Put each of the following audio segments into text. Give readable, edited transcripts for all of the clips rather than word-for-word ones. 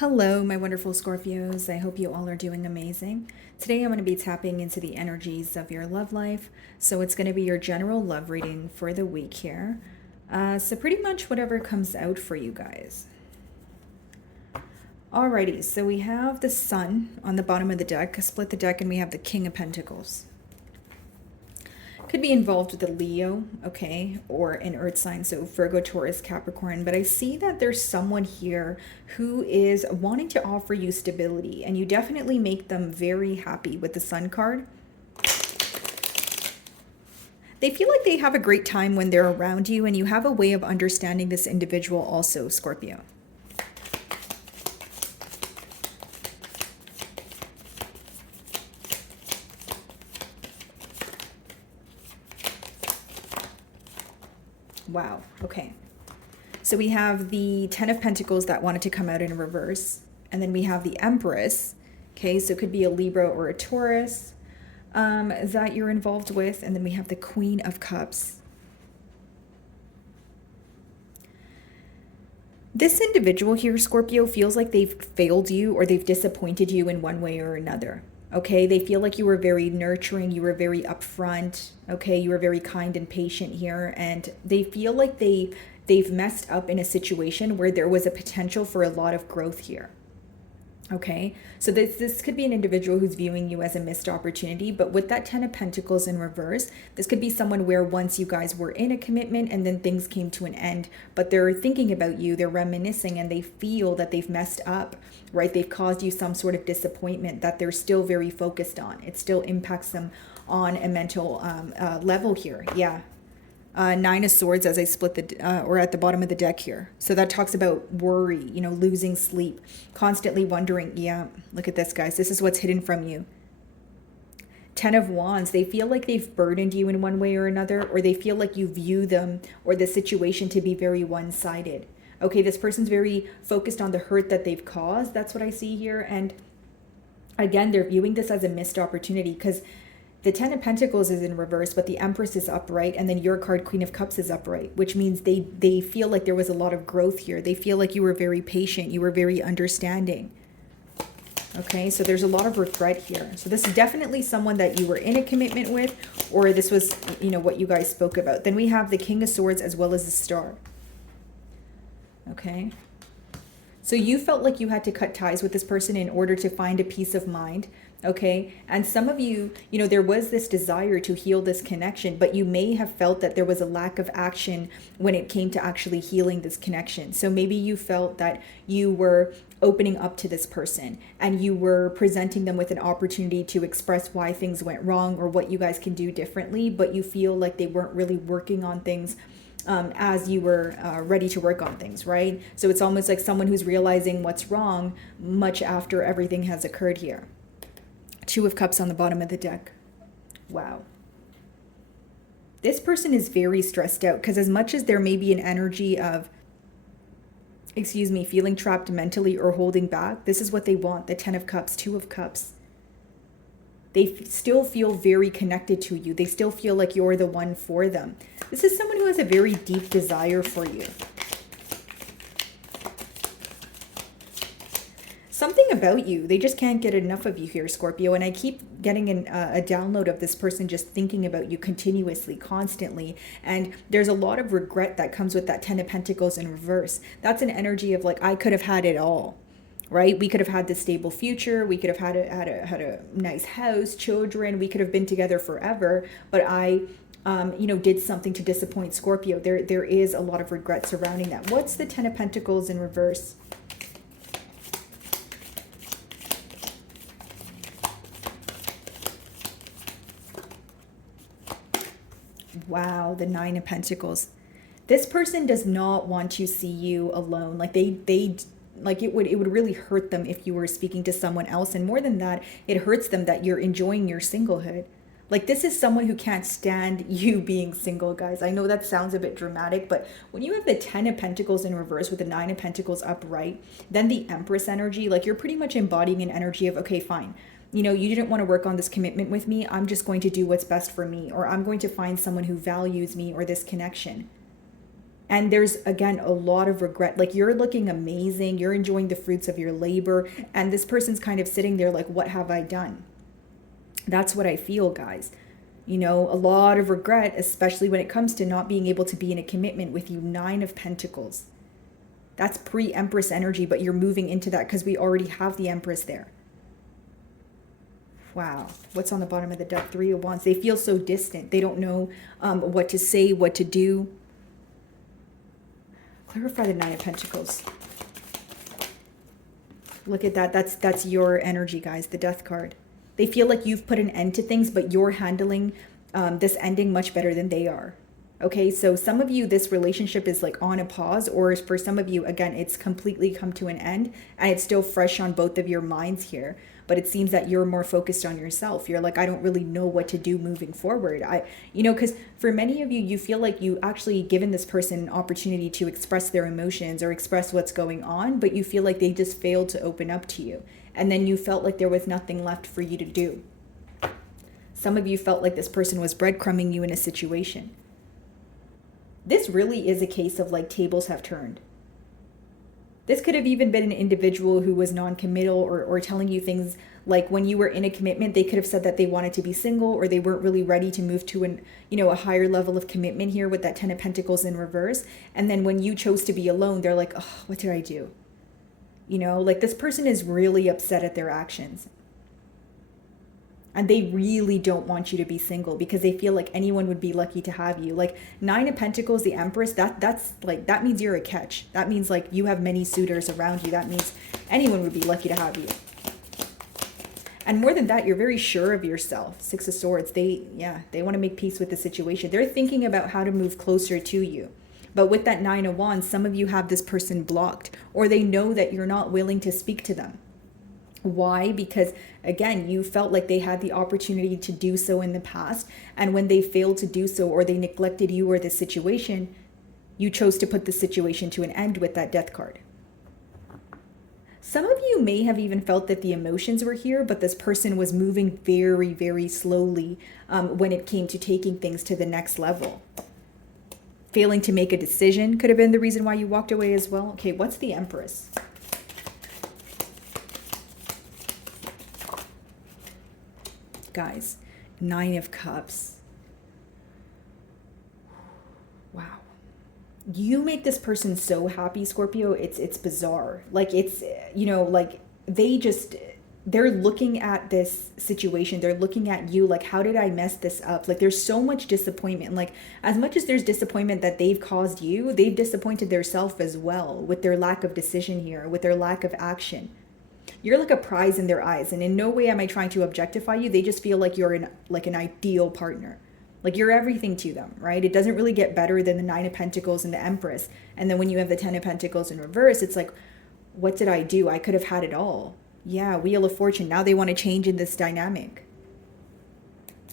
Hello, my wonderful Scorpios. I hope you all are doing amazing. Today, I'm going to be tapping into the energies of your love life. So, it's going to be your general love reading for the week here. So, pretty much whatever comes out for you guys. Alrighty, so we have the Sun on the bottom of the deck, split the deck, and we have the King of Pentacles. Could be involved with a Leo, okay, or an earth sign, so Virgo, Taurus, Capricorn. But I see that there's someone here who is wanting to offer you stability, and you definitely make them very happy with the Sun card. They feel like they have a great time when they're around you, and you have a way of understanding this individual also, Scorpio. Wow, okay. So we have the Ten of Pentacles that wanted to come out in reverse. And then we have the Empress. Okay, so it could be a Libra or a Taurus that you're involved with. And then we have the Queen of Cups. This individual here, Scorpio, feels like they've failed you or they've disappointed you in one way or another. Okay, they feel like you were very nurturing, you were very upfront, okay, you were very kind and patient here, and they feel like they've messed up in a situation where there was a potential for a lot of growth here. Okay, so this could be an individual who's viewing you as a missed opportunity, but with that Ten of Pentacles in reverse, this could be someone where once you guys were in a commitment and then things came to an end, but they're thinking about you, they're reminiscing, and they feel that they've messed up, right? They've caused you some sort of disappointment that they're still very focused on. It still impacts them on a mental level here. Yeah. Nine of Swords as I split the or at the bottom of the deck here. So that talks about worry, losing sleep, constantly wondering. Yeah, look at this, guys. This is what's hidden from you. Ten of Wands, they feel like they've burdened you in one way or another, or they feel like you view them or the situation to be very one-sided. Okay, this person's very focused on the hurt that they've caused. That's what I see here. And again, they're viewing this as a missed opportunity because the Ten of Pentacles is in reverse, but the Empress is upright, and then your card, Queen of Cups, is upright, which means they feel like there was a lot of growth here. They feel like you were very patient, you were very understanding. Okay, so there's a lot of regret here. So this is definitely someone that you were in a commitment with, or this was, what you guys spoke about. Then we have the King of Swords as well as the Star. Okay. So you felt like you had to cut ties with this person in order to find a peace of mind. Okay. And some of you, there was this desire to heal this connection, but you may have felt that there was a lack of action when it came to actually healing this connection. So maybe you felt that you were opening up to this person and you were presenting them with an opportunity to express why things went wrong or what you guys can do differently, but you feel like they weren't really working on things as you were ready to work on things, right? So it's almost like someone who's realizing what's wrong much after everything has occurred here. Two of Cups on the bottom of the deck. Wow. This person is very stressed out because as much as there may be an energy of, feeling trapped mentally or holding back, this is what they want. The Ten of Cups, Two of Cups. They still feel very connected to you. They still feel like you're the one for them. This is someone who has a very deep desire for you. Something about you, they just can't get enough of you here, Scorpio. And I keep getting a download of this person just thinking about you continuously, constantly. And there's a lot of regret that comes with that Ten of Pentacles in reverse. That's an energy of like, I could have had it all. Right? We could have had this stable future. We could have had a nice house, children. We could have been together forever. But I, did something to disappoint Scorpio. There is a lot of regret surrounding that. What's the Ten of Pentacles in reverse? Wow, the Nine of Pentacles. This person does not want to see you alone. Like it would really hurt them if you were speaking to someone else. And more than that, it hurts them that you're enjoying your singlehood. Like this is someone who can't stand you being single, guys. I know that sounds a bit dramatic, but when you have the Ten of Pentacles in reverse with the Nine of Pentacles upright, then the Empress energy, like you're pretty much embodying an energy of, okay, fine. You didn't want to work on this commitment with me. I'm just going to do what's best for me, or I'm going to find someone who values me or this connection. And there's, again, a lot of regret. Like, you're looking amazing, you're enjoying the fruits of your labor, and this person's kind of sitting there like, what have I done? That's what I feel, guys. You know, a lot of regret, especially when it comes to not being able to be in a commitment with you. 9 of Pentacles. That's pre-Empress energy, but you're moving into that because we already have the Empress there. Wow. What's on the bottom of the deck? 3 of Wands. They feel so distant. They don't know what to say, what to do. Clarify the 9 of Pentacles. Look at that. That's your energy, guys. The Death card. They feel like you've put an end to things, but you're handling this ending much better than they are. Okay, so some of you, this relationship is like on a pause, or for some of you, again, it's completely come to an end and it's still fresh on both of your minds here. But it seems that you're more focused on yourself. You're like, I don't really know what to do moving forward. Because for many of you, you feel like you actually given this person an opportunity to express their emotions or express what's going on, but you feel like they just failed to open up to you. And then you felt like there was nothing left for you to do. Some of you felt like this person was breadcrumbing you in a situation. This really is a case of like tables have turned. This could have even been an individual who was non-committal or telling you things like when you were in a commitment, they could have said that they wanted to be single or they weren't really ready to move to a higher level of commitment here with that 10 of Pentacles in reverse. And then when you chose to be alone, they're like, oh, what did I do? Like this person is really upset at their actions. And they really don't want you to be single because they feel like anyone would be lucky to have you. Like 9 of Pentacles, the Empress, that means you're a catch. That means like you have many suitors around you. That means anyone would be lucky to have you. And more than that, you're very sure of yourself. 6 of Swords, they want to make peace with the situation. They're thinking about how to move closer to you. But with that 9 of Wands, some of you have this person blocked, or they know that you're not willing to speak to them. Why? Because again, you felt like they had the opportunity to do so in the past, and when they failed to do so, or they neglected you or the situation, you chose to put the situation to an end with that Death card. Some of you may have even felt that the emotions were here, but this person was moving very, very slowly when it came to taking things to the next level. Failing to make a decision could have been the reason why you walked away as well. Okay, what's the Empress? Guys, 9 of Cups. Wow. You make this person so happy, Scorpio. It's bizarre. Like it's, like they're looking at this situation. They're looking at you like, how did I mess this up? Like there's so much disappointment. Like as much as there's disappointment that they've caused you, they've disappointed themselves as well with their lack of decision here, with their lack of action. You're like a prize in their eyes, and in no way am I trying to objectify you. They just feel like you're an ideal partner. Like you're everything to them, right? It doesn't really get better than the 9 of Pentacles and the Empress. And then when you have the 10 of Pentacles in reverse, it's like, what did I do? I could have had it all. Yeah, Wheel of Fortune. Now they want to change in this dynamic.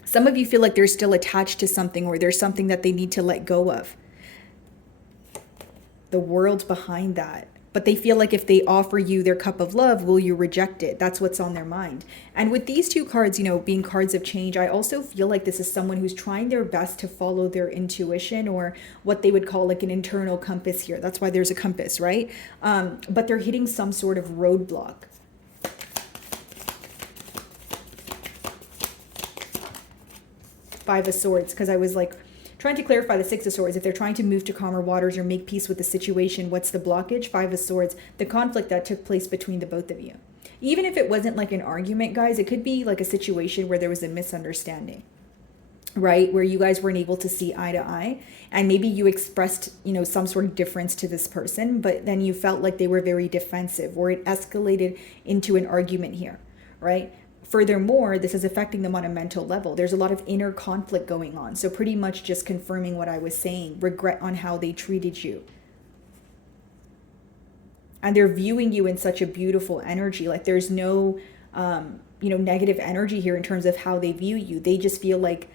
Some of you feel like they're still attached to something, or there's something that they need to let go of. The world behind that. But they feel like if they offer you their cup of love, will you reject it? That's what's on their mind. And with these 2 cards, being cards of change, I also feel like this is someone who's trying their best to follow their intuition, or what they would call like an internal compass here. That's why there's a compass, right? But they're hitting some sort of roadblock. Five of Swords, because I was like, trying to clarify the 6 of Swords. If they're trying to move to calmer waters or make peace with the situation, what's the blockage? 5 of Swords, the conflict that took place between the both of you. Even if it wasn't like an argument, guys, it could be like a situation where there was a misunderstanding, right? Where you guys weren't able to see eye to eye, and maybe you expressed, some sort of difference to this person, but then you felt like they were very defensive, or it escalated into an argument here, right? Furthermore, this is affecting them on a mental level. There's a lot of inner conflict going on. So pretty much just confirming what I was saying, regret on how they treated you. And they're viewing you in such a beautiful energy. Like there's no, negative energy here in terms of how they view you. They just feel like,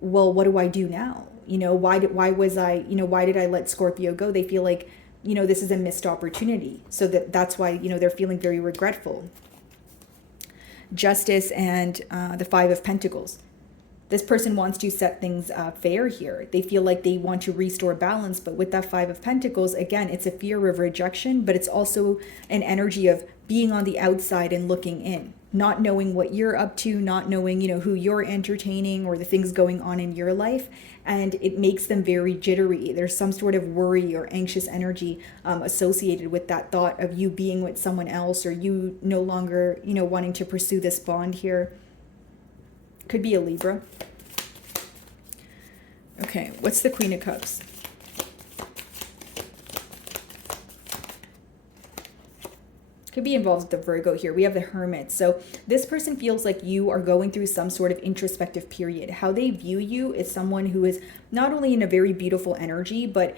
well, what do I do now? Why did I let Scorpio go? They feel like, this is a missed opportunity. So that's why, they're feeling very regretful. Justice and the 5 of Pentacles. This person wants to set things fair here. They feel like they want to restore balance, but with that Five of Pentacles, again, it's a fear of rejection, but it's also an energy of being on the outside and looking in, not knowing what you're up to, not knowing, who you're entertaining or the things going on in your life. And it makes them very jittery. There's some sort of worry or anxious energy associated with that thought of you being with someone else, or you no longer, wanting to pursue this bond here. Could be a Libra. Okay, what's the Queen of Cups? Could be involved with the Virgo here. We have the Hermit. So this person feels like you are going through some sort of introspective period. How they view you is someone who is not only in a very beautiful energy, but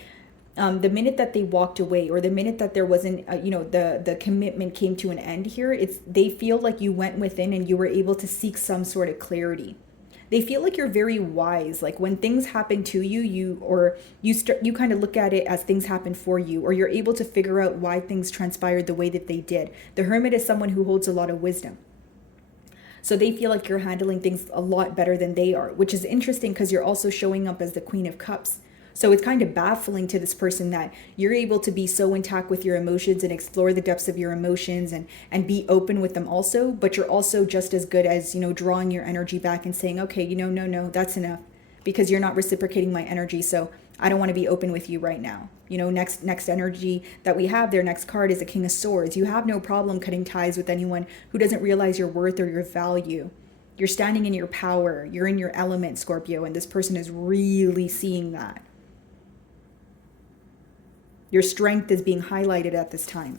the minute that they walked away, or the minute that there wasn't, the commitment came to an end here, they feel like you went within and you were able to seek some sort of clarity. They feel like you're very wise. Like when things happen to you, you kind of look at it as things happen for you, or you're able to figure out why things transpired the way that they did. The Hermit is someone who holds a lot of wisdom. So they feel like you're handling things a lot better than they are, which is interesting because you're also showing up as the Queen of Cups. So it's kind of baffling to this person that you're able to be so intact with your emotions and explore the depths of your emotions and be open with them also, but you're also just as good as, drawing your energy back and saying, okay, no, that's enough, because you're not reciprocating my energy. So I don't want to be open with you right now. Next energy that we have, their next card is a King of Swords. You have no problem cutting ties with anyone who doesn't realize your worth or your value. You're standing in your power. You're in your element, Scorpio, and this person is really seeing that. Your strength is being highlighted at this time.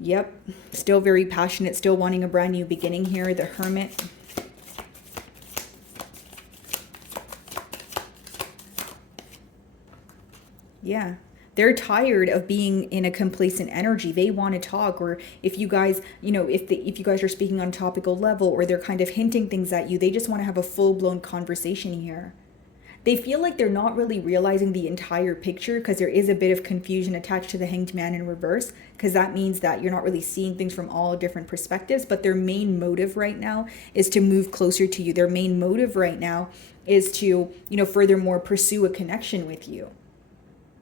Yep, still very passionate, still wanting a brand new beginning here, the Hermit. Yeah, they're tired of being in a complacent energy. They want to talk, or if you guys, if you guys are speaking on a topical level, or they're kind of hinting things at you, they just want to have a full-blown conversation here. They feel like they're not really realizing the entire picture, because there is a bit of confusion attached to the Hanged Man in reverse, because that means that you're not really seeing things from all different perspectives. But their main motive right now is to move closer to you. Their main motive right now is to, furthermore pursue a connection with you.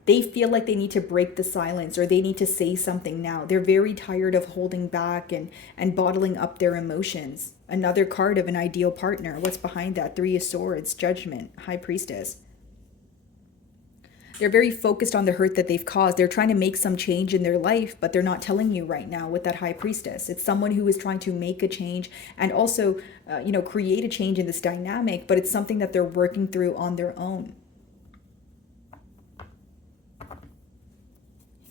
They feel like they need to break the silence, or they need to say something now. They're very tired of holding back and bottling up their emotions. Another card of an ideal partner. What's behind that? Three of Swords, Judgment, High Priestess. They're very focused on the hurt that they've caused. They're trying to make some change in their life, but they're not telling you right now with that High Priestess. It's someone who is trying to make a change and also, create a change in this dynamic, but it's something that they're working through on their own.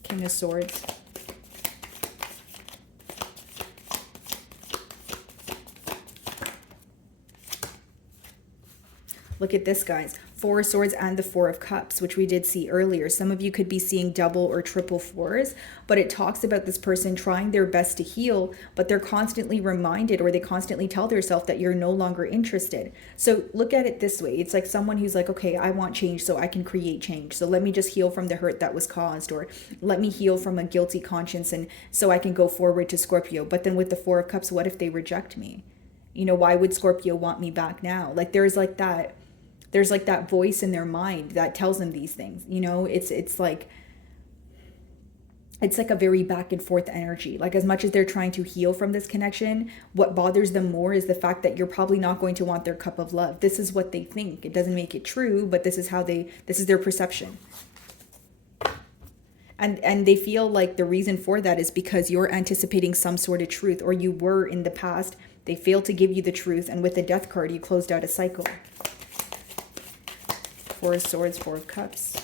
King of Swords. Look at this, guys. Four of Swords and the Four of Cups, which we did see earlier. Some of you could be seeing double or triple fours, but it talks about this person trying their best to heal, but they're constantly reminded, or they constantly tell themselves that you're no longer interested. So look at it this way. It's like someone who's like, okay, I want change so I can create change. So let me just heal from the hurt that was caused, or let me heal from a guilty conscience, and so I can go forward to Scorpio. But then with the Four of Cups, what if they reject me? Why would Scorpio want me back now? Like there's like that voice in their mind that tells them these things. It's like a very back and forth energy. Like as much as they're trying to heal from this connection, what bothers them more is the fact that you're probably not going to want their cup of love. This is what they think. It doesn't make it true, but this is their perception. And they feel like the reason for that is because you're anticipating some sort of truth, or you were in the past. They failed to give you the truth, and with the Death card, you closed out a cycle. Four of Swords, Four of Cups.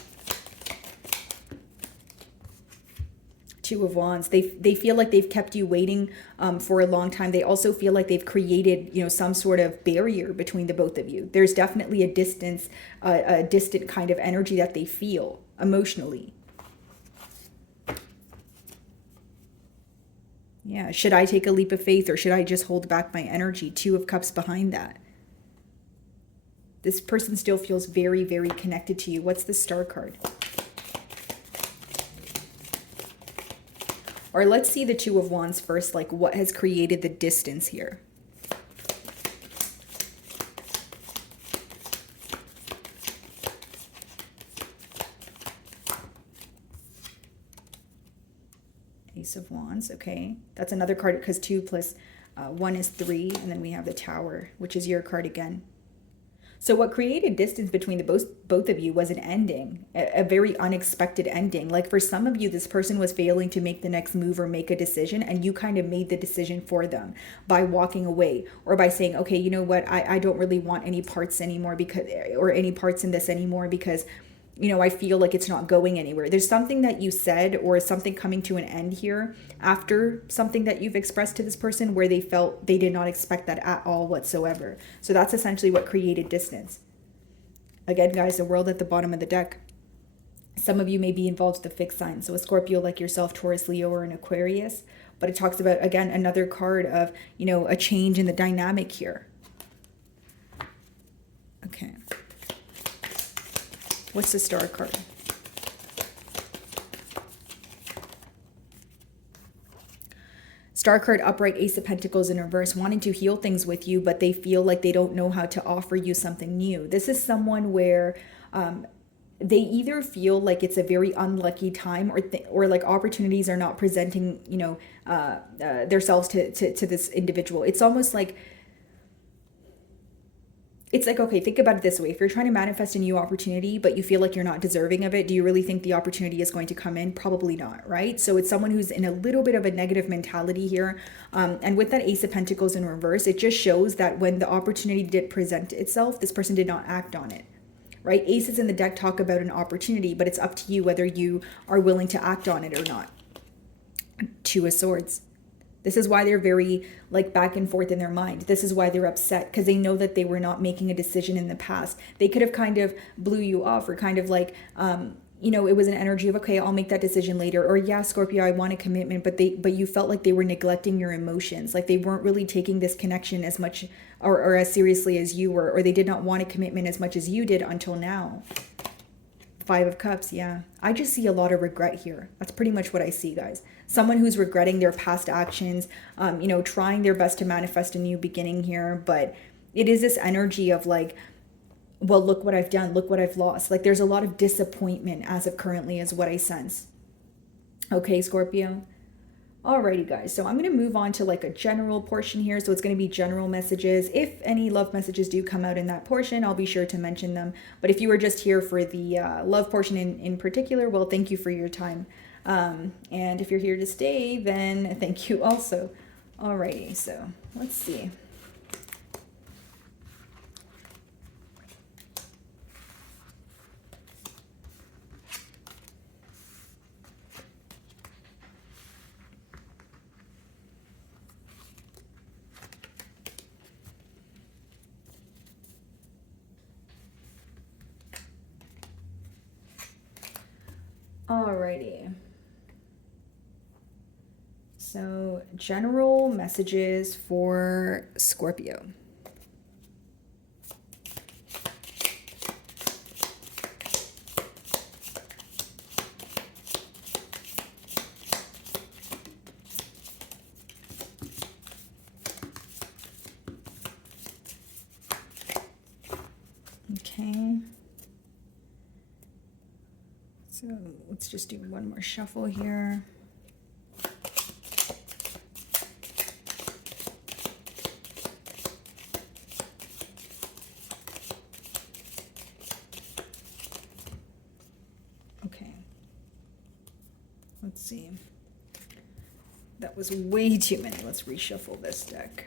Two of Wands. They feel like they've kept you waiting for a long time. They also feel like they've created, some sort of barrier between the both of you. There's definitely a distance, a distant kind of energy that they feel emotionally. Yeah, should I take a leap of faith, or should I just hold back my energy? Two of Cups behind that. This person still feels very, very connected to you. What's the Star card? Or let's see the Two of Wands first, like what has created the distance here. Wands, okay? That's another card because 2 plus 1 is 3, and then we have the Tower, which is your card again. So what created distance between the both of you was an ending, a very unexpected ending. Like for some of you, this person was failing to make the next move or make a decision, and you kind of made the decision for them by walking away or by saying, okay, you know what, I don't really want any parts anymore because, or any parts in this anymore because, you know, I feel like it's not going anywhere. There's something that you said or something coming to an end here after something that you've expressed to this person where they felt they did not expect that at all whatsoever. So that's essentially what created distance. Again, guys, the World at the bottom of the deck. Some of you may be involved with the fixed sign. So a Scorpio like yourself, Taurus, Leo, or an Aquarius. But it talks about, again, another card of, you know, a change in the dynamic here. Okay. What's the Star card? Star card, upright, Ace of Pentacles in reverse, wanting to heal things with you, but they feel like they don't know how to offer you something new. This is someone where they either feel like it's a very unlucky time or like opportunities are not presenting, you know, themselves to this individual. It's almost like, it's like, okay, think about it this way. If you're trying to manifest a new opportunity, but you feel like you're not deserving of it, do you really think the opportunity is going to come in? Probably not, right? So it's someone who's in a little bit of a negative mentality here. And with that Ace of Pentacles in reverse, it just shows that when the opportunity did present itself, this person did not act on it, right? Aces in the deck talk about an opportunity, but it's up to you whether you are willing to act on it or not. 2 of Swords. This is why they're very like back and forth in their mind. This is why they're upset, because they know that they were not making a decision in the past. They could have kind of blew you off or kind of like, you know, it was an energy of, okay, I'll make that decision later. Or yeah, Scorpio, I want a commitment, but you felt like they were neglecting your emotions. Like they weren't really taking this connection as much or as seriously as you were, or they did not want a commitment as much as you did until now. 5 of Cups, yeah. I just see a lot of regret here. That's pretty much what I see, guys. Someone who's regretting their past actions, you know, trying their best to manifest a new beginning here. But it is this energy of like, well, look what I've done. Look what I've lost. Like there's a lot of disappointment as of currently is what I sense. Okay, Scorpio. Alrighty, guys. So I'm going to move on to like a general portion here. So it's going to be general messages. If any love messages do come out in that portion, I'll be sure to mention them. But if you were just here for the love portion in particular, well, thank you for your time. And if you're here to stay, then thank you also. Alrighty, so let's see. Alrighty. So, general messages for Scorpio. Okay. So, let's just do one more shuffle here. Okay. Let's see. That was way too many. Let's reshuffle this deck.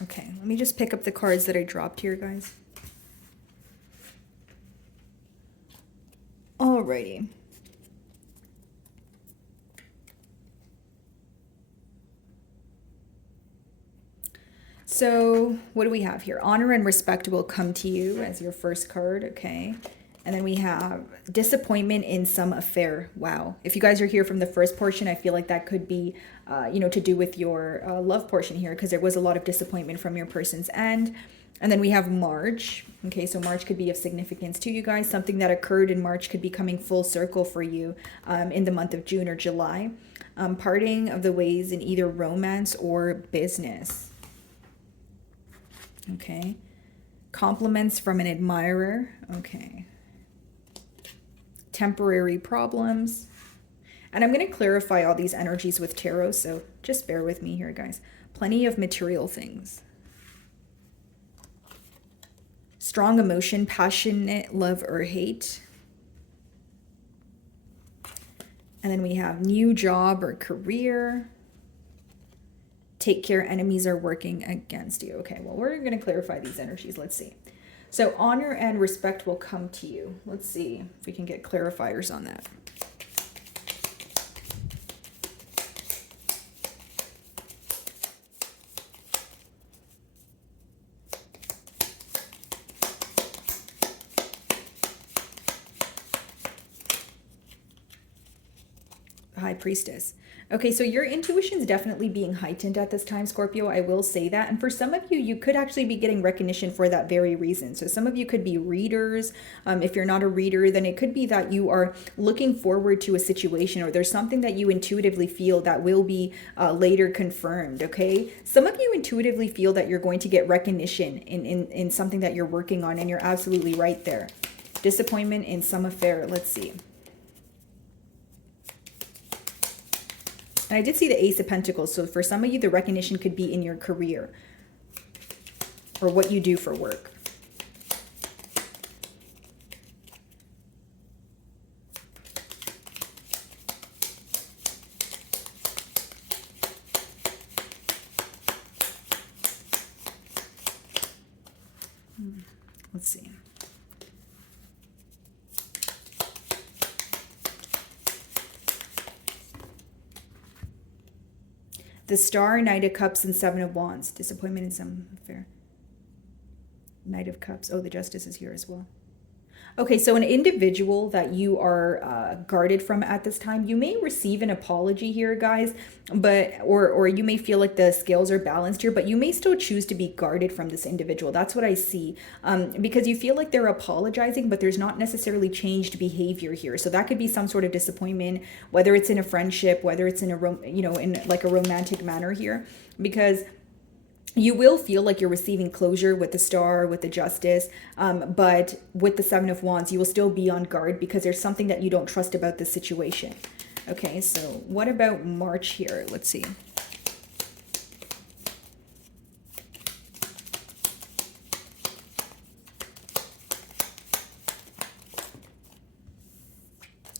Okay, let me just pick up the cards that I dropped here, guys. Alrighty. So what do we have here? Honor and respect will come to you as your first card, okay? And then we have disappointment in some affair. Wow. If you guys are here from the first portion, I feel like that could be, you know, to do with your love portion here, because there was a lot of disappointment from your person's end. And then we have March. Okay, so March could be of significance to you guys. Something that occurred in March could be coming full circle for you in the month of June or July. Parting of the ways in either romance or business. Okay. Compliments from an admirer. Okay. Temporary problems. And I'm going to clarify all these energies with tarot, so just bear with me here, guys. Plenty of material things. Strong emotion, passionate love or hate. And then we have new job or career. Take care, enemies are working against you. Okay, well, we're going to clarify these energies. Let's see. So honor and respect will come to you. Let's see if we can get clarifiers on that. High Priestess. Okay, so your intuition is definitely being heightened at this time, Scorpio. I will say that. And for some of you, you could actually be getting recognition for that very reason. So some of you could be readers. If you're not a reader, then it could be that you are looking forward to a situation, or there's something that you intuitively feel that will be later confirmed, okay? Some of you intuitively feel that you're going to get recognition in something that you're working on, and you're absolutely right there. Disappointment in some affair. Let's see. And I did see the Ace of Pentacles. So for some of you, the recognition could be in your career or what you do for work. Let's see. The Star, Knight of Cups, and Seven of Wands. Disappointment in some affair. Knight of Cups. Oh, the Justice is here as well. Okay, so an individual that you are guarded from at this time, you may receive an apology here, guys, but or you may feel like the scales are balanced here, but you may still choose to be guarded from this individual. That's what I see, because you feel like they're apologizing, but there's not necessarily changed behavior here. So that could be some sort of disappointment, whether it's in a friendship, whether it's in in like a romantic manner here, because you will feel like you're receiving closure with the Star, with the Justice, but with the Seven of Wands, you will still be on guard because there's something that you don't trust about this situation. Okay, so what about March here? Let's see.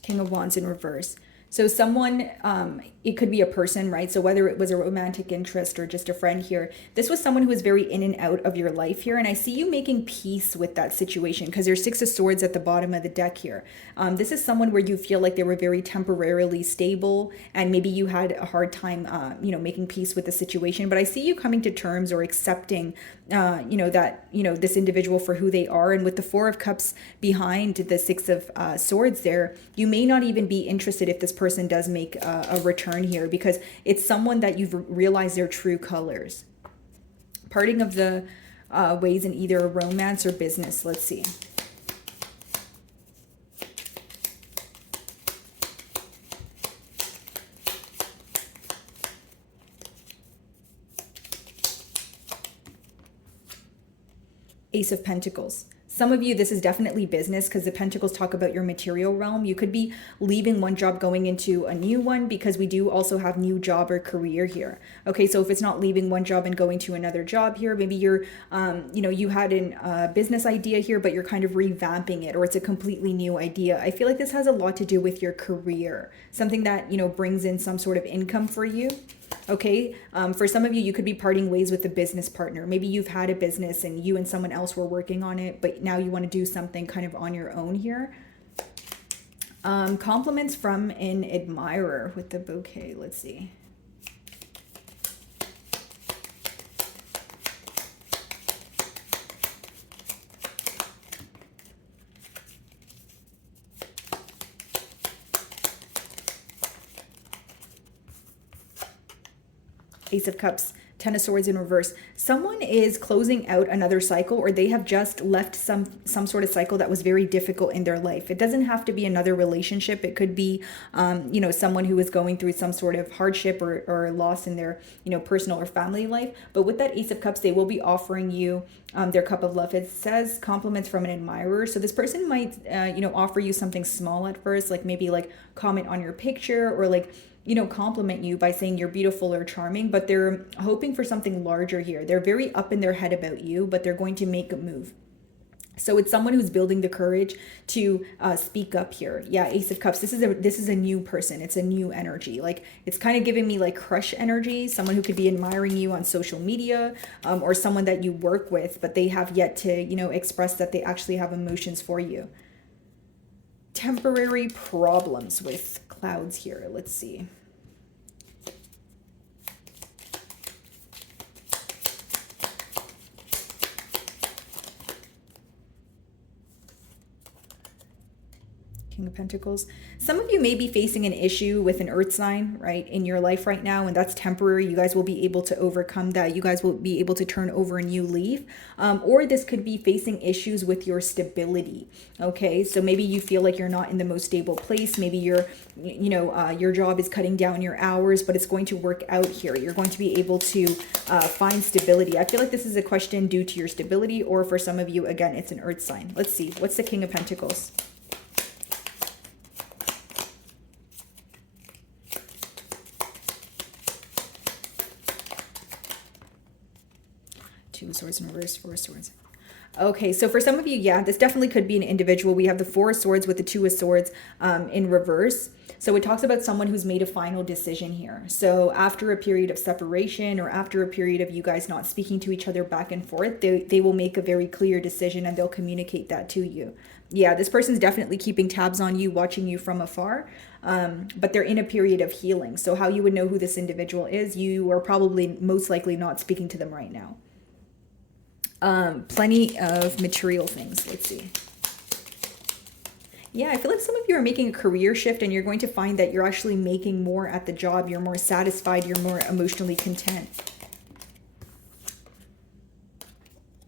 King of Wands in reverse. So someone, it could be a person, right? So whether it was a romantic interest or just a friend here, this was someone who was very in and out of your life here. And I see you making peace with that situation because there's Six of Swords at the bottom of the deck here. This is someone where you feel like they were very temporarily stable and maybe you had a hard time, making peace with the situation. But I see you coming to terms or accepting, this individual for who they are. And with the Four of Cups behind the Six of Swords there, you may not even be interested if this person does make a return here because it's someone that you've realized their true colors. Parting of the ways in either a romance or business. Let's see. Ace of Pentacles. Some of you, this is definitely business because the Pentacles talk about your material realm. You could be leaving one job, going into a new one because we do also have new job or career here. Okay, so if it's not leaving one job and going to another job here, maybe you're, you had a business idea here, but you're kind of revamping it, or it's a completely new idea. I feel like this has a lot to do with your career, something that, brings in some sort of income for you. Okay, for some of you, you could be parting ways with a business partner. Maybe you've had a business and you and someone else were working on it, but now you want to do something kind of on your own here. Compliments from an admirer with the bouquet. Let's see. Ace of Cups Ten of Swords in reverse. Someone is closing out another cycle, or they have just left some sort of cycle that was very difficult in their life. It doesn't have to be another relationship. It could be, someone who is going through some sort of hardship or loss in their, personal or family life. But with that Ace of Cups, they will be offering you their cup of love. It says compliments from an admirer. So this person might, offer you something small at first, like maybe like comment on your picture, or like, compliment you by saying you're beautiful or charming, but they're hoping for something larger here. They're very up in their head about you, but they're going to make a move. So it's someone who's building the courage to speak up here. Yeah, Ace of Cups. This is a new person. It's a new energy. Like, it's kind of giving me like crush energy. Someone who could be admiring you on social media, or someone that you work with, but they have yet to, express that they actually have emotions for you. Temporary problems with clouds here. Let's see. King of Pentacles. Some of you may be facing an issue with an earth sign, right, in your life right now, and that's temporary. You guys will be able to overcome that. You guys will be able to turn over a new leaf. Or this could be facing issues with your stability. Okay, so maybe you feel like you're not in the most stable place. Maybe your job is cutting down your hours, but it's going to work out here. You're going to be able to find stability. I feel like this is a question due to your stability, or for some of you, again, it's an earth sign. Let's see. What's the King of Pentacles? Two of Swords in reverse, Four of Swords. Okay, so for some of you, yeah, this definitely could be an individual. We have the Four of Swords with the Two of Swords in reverse. So it talks about someone who's made a final decision here. So after a period of separation, or after a period of you guys not speaking to each other back and forth, they will make a very clear decision, and they'll communicate that to you. Yeah, this person's definitely keeping tabs on you, watching you from afar, but they're in a period of healing. So how you would know who this individual is, you are probably most likely not speaking to them right now. Plenty of material things. Let's see. Yeah, I feel like some of you are making a career shift, and you're going to find that you're actually making more at the job. You're more satisfied. You're more emotionally content.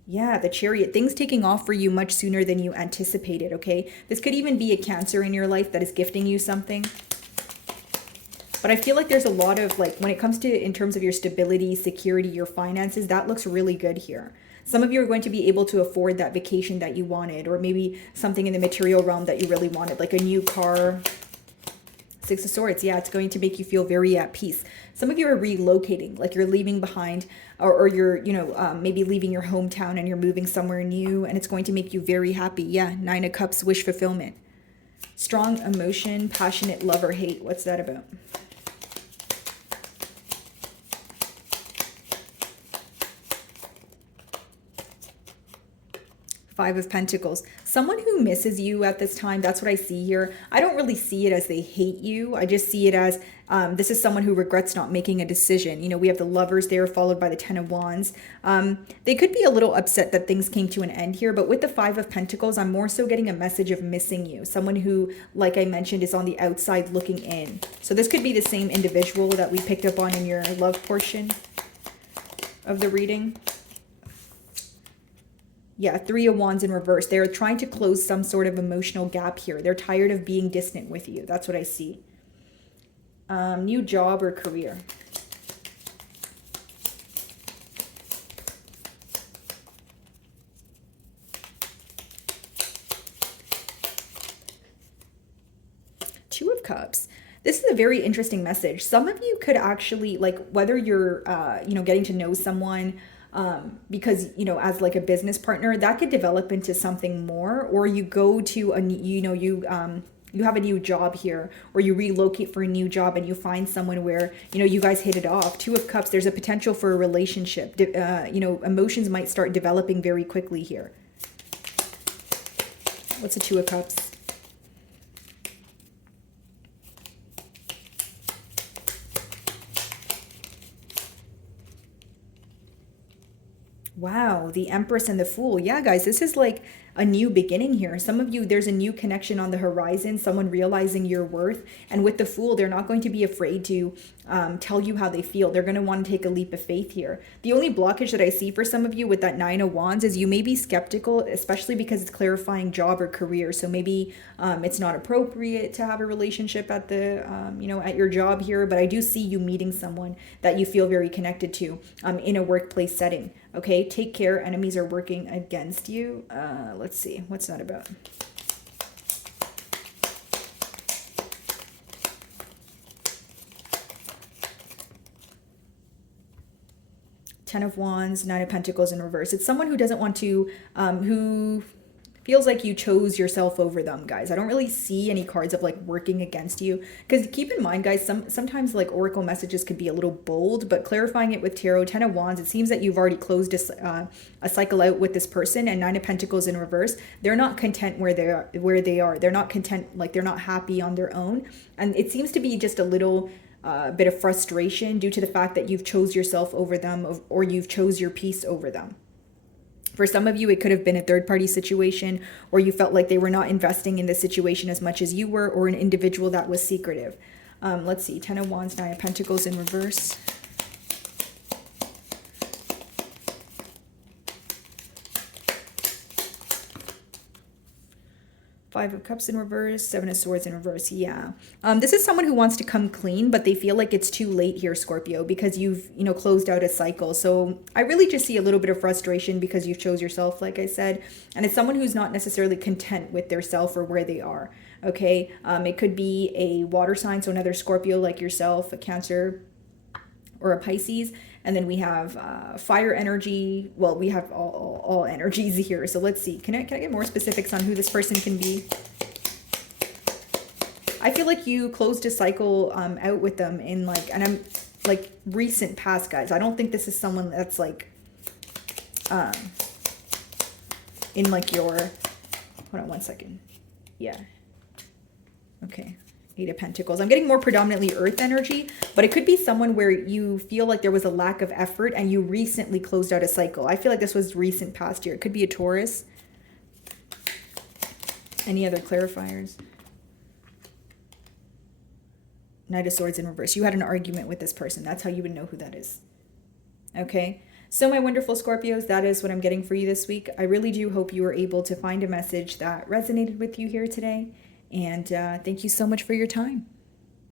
Yeah, the Chariot. Things taking off for you much sooner than you anticipated, okay? This could even be a Cancer in your life that is gifting you something. But I feel like there's a lot of, like, when it comes to, in terms of your stability, security, your finances, that looks really good here. Some of you are going to be able to afford that vacation that you wanted, or maybe something in the material realm that you really wanted, like a new car. Six of Swords. Yeah, it's going to make you feel very at peace. Some of you are relocating, like you're leaving behind, or you're, maybe leaving your hometown and you're moving somewhere new, and it's going to make you very happy. Yeah, Nine of Cups, wish fulfillment. Strong emotion, passionate love or hate. What's that about? Five of Pentacles. Someone who misses you at this time. That's what I see here. I don't really see it as they hate you. I just see it as this is someone who regrets not making a decision. We have the Lovers there, followed by the Ten of Wands. They could be a little upset that things came to an end here, but with the Five of Pentacles, I'm more so getting a message of missing you. Someone who, like I mentioned, is on the outside looking in. So this could be the same individual that we picked up on in your love portion of the reading. Yeah, Three of Wands in reverse. They're trying to close some sort of emotional gap here. They're tired of being distant with you. That's what I see. New job or career. Two of Cups. This is a very interesting message. Some of you could actually, like, whether you're, getting to know someone, because, as like a business partner, that could develop into something more, or you go to you have a new job here, or you relocate for a new job and you find someone where, you guys hit it off. Two of Cups, there's a potential for a relationship. Emotions might start developing very quickly here. What's the Two of Cups? Wow, the Empress and the Fool. Yeah, guys, this is like a new beginning here. Some of you, there's a new connection on the horizon, someone realizing your worth. And with the Fool, they're not going to be afraid to, tell you how they feel. They're going to want to take a leap of faith here. The only blockage that I see for some of you with that Nine of Wands is you may be skeptical, especially because it's clarifying job or career. So maybe it's not appropriate to have a relationship at the, at your job here, but I do see you meeting someone that you feel very connected to in a workplace setting. Okay, take care. Enemies are working against you. Let's see. What's that about? Ten of Wands, Nine of Pentacles in reverse. It's someone who doesn't want to, who feels like you chose yourself over them, guys. I don't really see any cards of like working against you, because keep in mind, guys, sometimes like oracle messages could be a little bold, but clarifying it with tarot, Ten of Wands, it seems that you've already closed a cycle out with this person. And Nine of Pentacles in reverse, they're not content where they are. They're not content, like they're not happy on their own, and it seems to be just a little bit of frustration due to the fact that you've chose yourself over them, or you've chose your peace over them. For some of you, it could have been a third-party situation, or you felt like they were not investing in the situation as much as you were, or an individual that was secretive. Let's see, Ten of Wands, Nine of Pentacles in reverse. Five of Cups in reverse, Seven of Swords in reverse. Yeah. This is someone who wants to come clean, but they feel like it's too late here, Scorpio, because you've, closed out a cycle. So I really just see a little bit of frustration because you chose yourself, like I said. And it's someone who's not necessarily content with their self or where they are. Okay. It could be a water sign, so another Scorpio like yourself, a Cancer or a Pisces. And then we have fire energy. Well, we have all energies here. So let's see. Can I get more specifics on who this person can be? I feel like you closed a cycle out with them in recent past, guys. I don't think this is someone that's like in like your, hold on one second. Yeah. Okay. Eight of Pentacles. I'm getting more predominantly earth energy, but it could be someone where you feel like there was a lack of effort and you recently closed out a cycle. I feel like this was recent past year. It could be a Taurus. Any other clarifiers? Knight of Swords in reverse. You had an argument with this person. That's how you would know who that is. Okay. So my wonderful Scorpios, that is what I'm getting for you this week. I really do hope you were able to find a message that resonated with you here today. And thank you so much for your time.